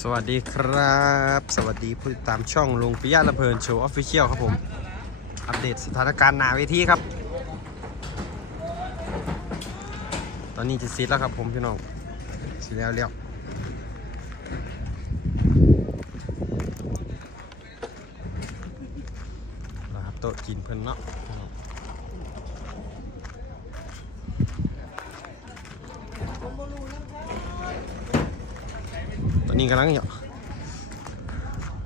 สวัสดีครับ สวัสดีผู้ติดตามช่องลุงปิยะละเพลินโชว์ออฟฟิเชียลครับผม อัปเดตสถานการณ์หนาเวทีครับ ตอนนี้จะซีดแล้วครับผมพี่น้องซีแล้วเรียวครับโต๊ะกินเพิ่นเนาะ น้องตอนนี้กำลังอยู่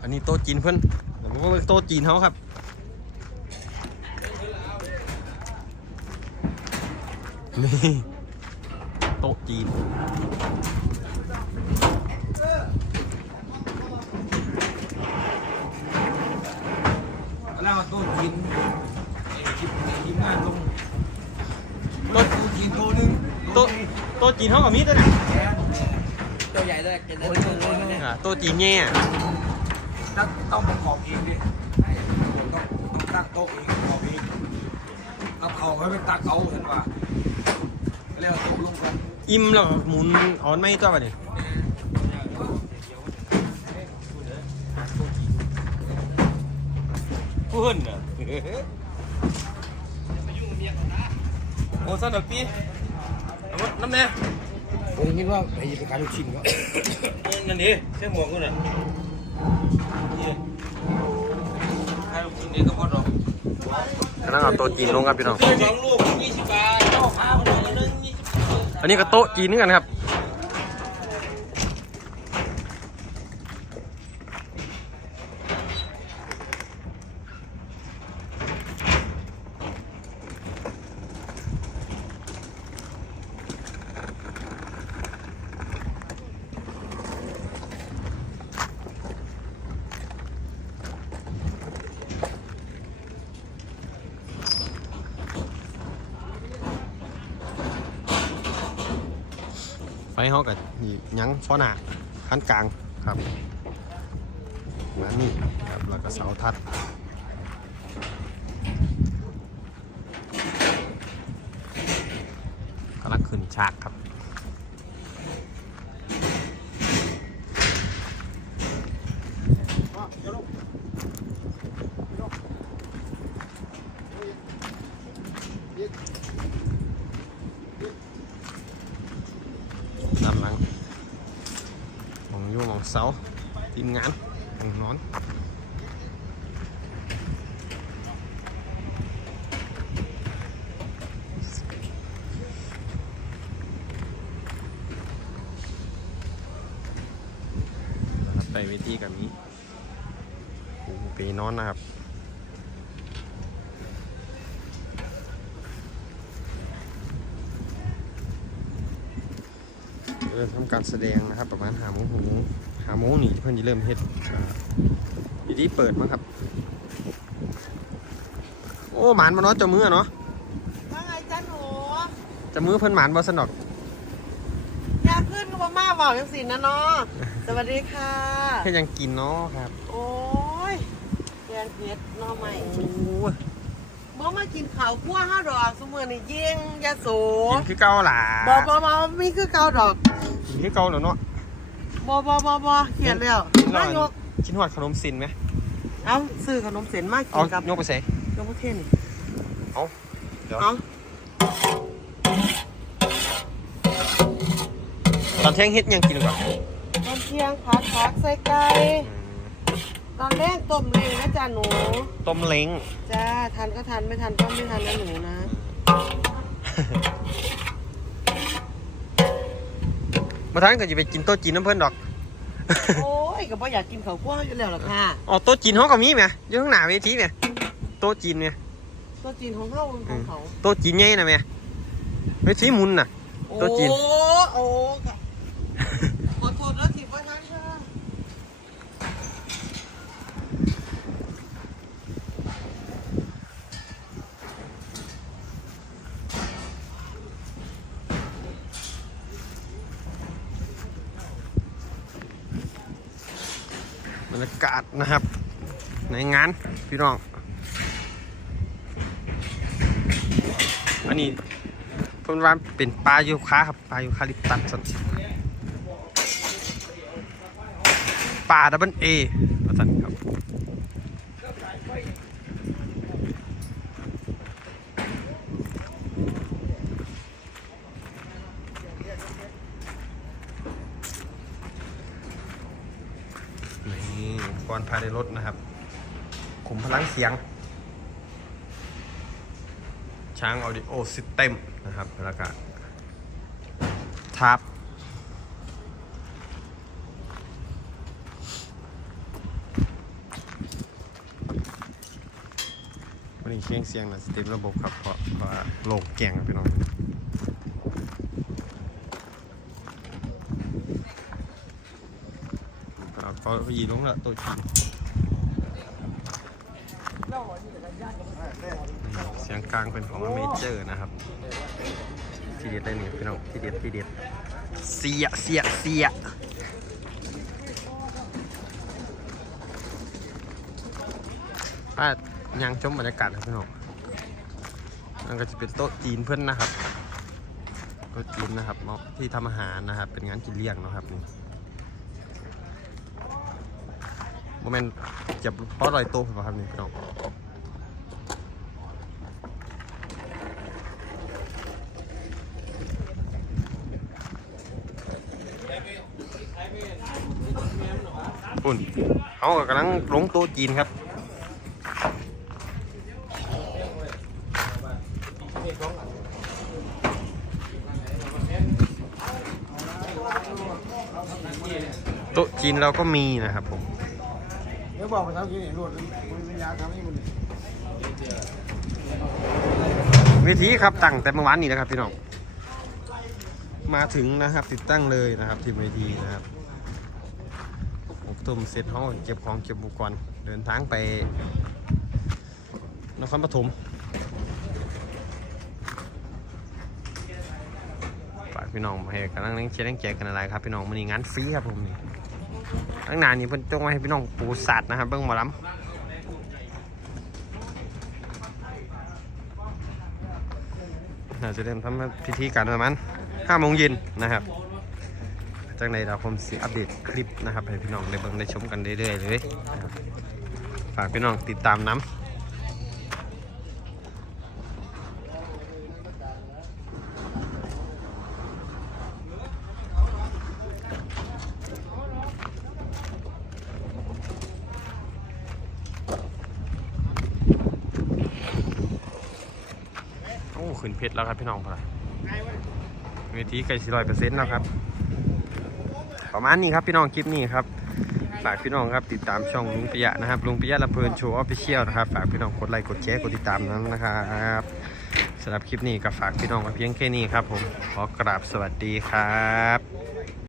อันนี้โต๊ะจีนเพิ่นผมก็โต๊ะจีนเขาครับนี่โต๊ะจีนแล้วตู้กินไอ้คลิปไอ้คลิปงานลงรถตู้กินตัวหนึงโต๊ะโต๊ะจีนเขากับมีดด้วยนะ ตัวใหญ่เลยเป็นโอ้ยโอ้ยโอ้ยโอ้ยอ่าโต๊ะจีนเนี่ยต้องต้องประกอบเองดิต้องต้องตั้งโต๊ะเองประกอบเองเอาเขาให้เป็นตักเอาเห็นป่ะแล้วตกลงกันอิ่มแล้วก็หมุนเออนไม่ตัวไปดิเพื่อนอะโอ้สนุกปีเอามาน้ำแน่ ผมคิดว่าไอ้เป็นการลูกชิ้นก็นั่นดิเสื้อหมวกกูน่ะนี่ให้ลูกชิ้นนี้ก็พอดอกกำลังเอาโต๊ะจีนลงครับพี่น้องสองลูกยี่สิบบาทเจ้าข้าวคนละนึงยี่สิบบาทอันนี้ก็โต๊ะจีนเหมือนกันครับ เขากับนี่ยั้งฟ้อหนาขั้นกลางครับมานี่ครับแล้วก็เสาทัดกำลังขึ้นฉากครับ ด้านหลังมองอยู่มอง เสาทีมงานมองนอนนะครับไปเวทีกับนี้โอ้โหไปนอนนะครับเริ่มทำการแสดงนะครับ ประมาณหาโมงหกโมง หาโมงนี่เพื่อนจะเริ่มเฮ็ดดีที่เปิดมั้งครับ โอ้หมานมาเนาะเจามือเนาะว่าไงจ้าหนูเจามือเพิ่นหมานบ่สนอกอยากขึ้นมาม่าบอกยังสินะเนาะสวัสดีค่ะแค่ยังกินเนาะครับ โอ้ยแกงเผ็ดหน้อใหม่โอ้ยเมื่อมากินข้าวคั่วห้าดอกสมือนี่ยิงยาโสกินคือเก่าหล่ะบอบอบอมีคือเกาดอกกินคือเก่าแล้วเนาะ บอบอบอบอเขียนแล้วมายกชิ้นหอดขนมสินไหมเอาซื้อขนมเส้นมากิเอานกับยกไปใส่ยกประเทศนี่เดี๋ยวเอาตอนเที่ยงเฮ็ดยังกินก่อนตอนเที่ยงผัดผักใส่ไก่ตอนแรกต้มเล้งนะจ้าหนูต้มเล้งจ้าทันก็ทันไม่ทันก็ไม่ทันนะหนูนะ มาทานก็จะไปกินโต๊ะจีนน้ำเพิ่นดอก โอ้ยก็บ่อยากกินข้าวคั่วอยู่แล้วล่ะค่ะอ๋อโต๊ะจีนเขาก็มีไหมอยู่ข้างหน้าเวทีเนี่ยโต๊ะจีนเนี่ยตัวจีนของเขาของเขาโต๊ะจีนใหญ่นะแม่เวทีหมุนน่ะตัวจีน โอ้โอ้ค่ะขอโทษแล้วทีว่าท่านค่ะ บ รรยากาศนะครับ ในงานพี่น้อง อันนี้เพิ่นว่าเป็นปลายูคาครับปลายูคาลิปตัสป่าดับเบิลเอประสันอุปกรณ์ ภายในรถนะครับ ขุมพลังเสียง ช้าง Audio System นะครับ แล้วก็ทับวันนี้เชียงเสียงนะสเต็มระบบครับ เพราะเพราะโลกแก่งพี่น้อง เอาก็ยีลงละตัวจีนเสียงกลางเป็นของเมเจอร์นะครับ ทีเด็ดได้นี่พี่น้องทีเด็ดทีเด็ดเสียเสียเสียป้ายังชมบรรยากาศครับพี่น้องนั่นก็จะเป็นโต๊ะจีนเพื่อนนะครับโต๊ะจีนนะครับเนาะที่ทำอาหารนะครับ เป็นงานกินเลี้ยงนะครับนี่ โมเมนต์เก็บเพราะลอยโต๊ะครับนี่พี่น้องอุ่นเขากำลังลงโต๊ะจีนครับโต๊ะจีนเราก็มีนะครับผม ดี๋ยวบอกไปทำกินเห็นรวดมันยาทำให้มันวิธีครับตั้งแต่เมื่อวานนี้นะครับพี่น้องมาถึงนะครับ ติดตั้งเลยนะครับที่เวทีนะครับผมตุ่มเสร็จห้องเก็บของเก็บอุปกรณ์เดินทางไปนครปฐมฝากพี่น้องให้กำลังเล่นเชียร์เล่นแจกกันอะไรครับพี่น้องมันนี่งานฟรีครับผมนี่ ตั้งนานนี่เพิ่นจงไว้ให้พี่น้องปูสัตว์นะครับเบิ้งหมอลำน่าจะเริ่มทำพิธีการประมาณห้าโมงเย็นนะครับจากในเราคมสิอัปเดตคลิปนะครับให้พี่น้องได้เบิ่งได้ชมกันเรื่อยๆเลยฝากพี่น้องติดตามน้ำ ขึ้นเพชรแล้วครับพี่น้องพอละเวทีไก่สี่ร้อยเปอร์เซ็นต์แล้วครับ ประมาณนี้ครับพี่น้องคลิปนี้ครับ ฝากพี่น้องครับติดตามช่องลุงปิยะนะครับลุงปิยะลำเพลินโชว์ออฟฟิเชียลนะครับ ฝากพี่น้องกดไลค์กดแชร์กดติดตามนั้นนะครับสำหรับคลิปนี้ก็ฝากพี่น้องไว้เพียงแค่นี้ครับผมขอกราบสวัสดีครับ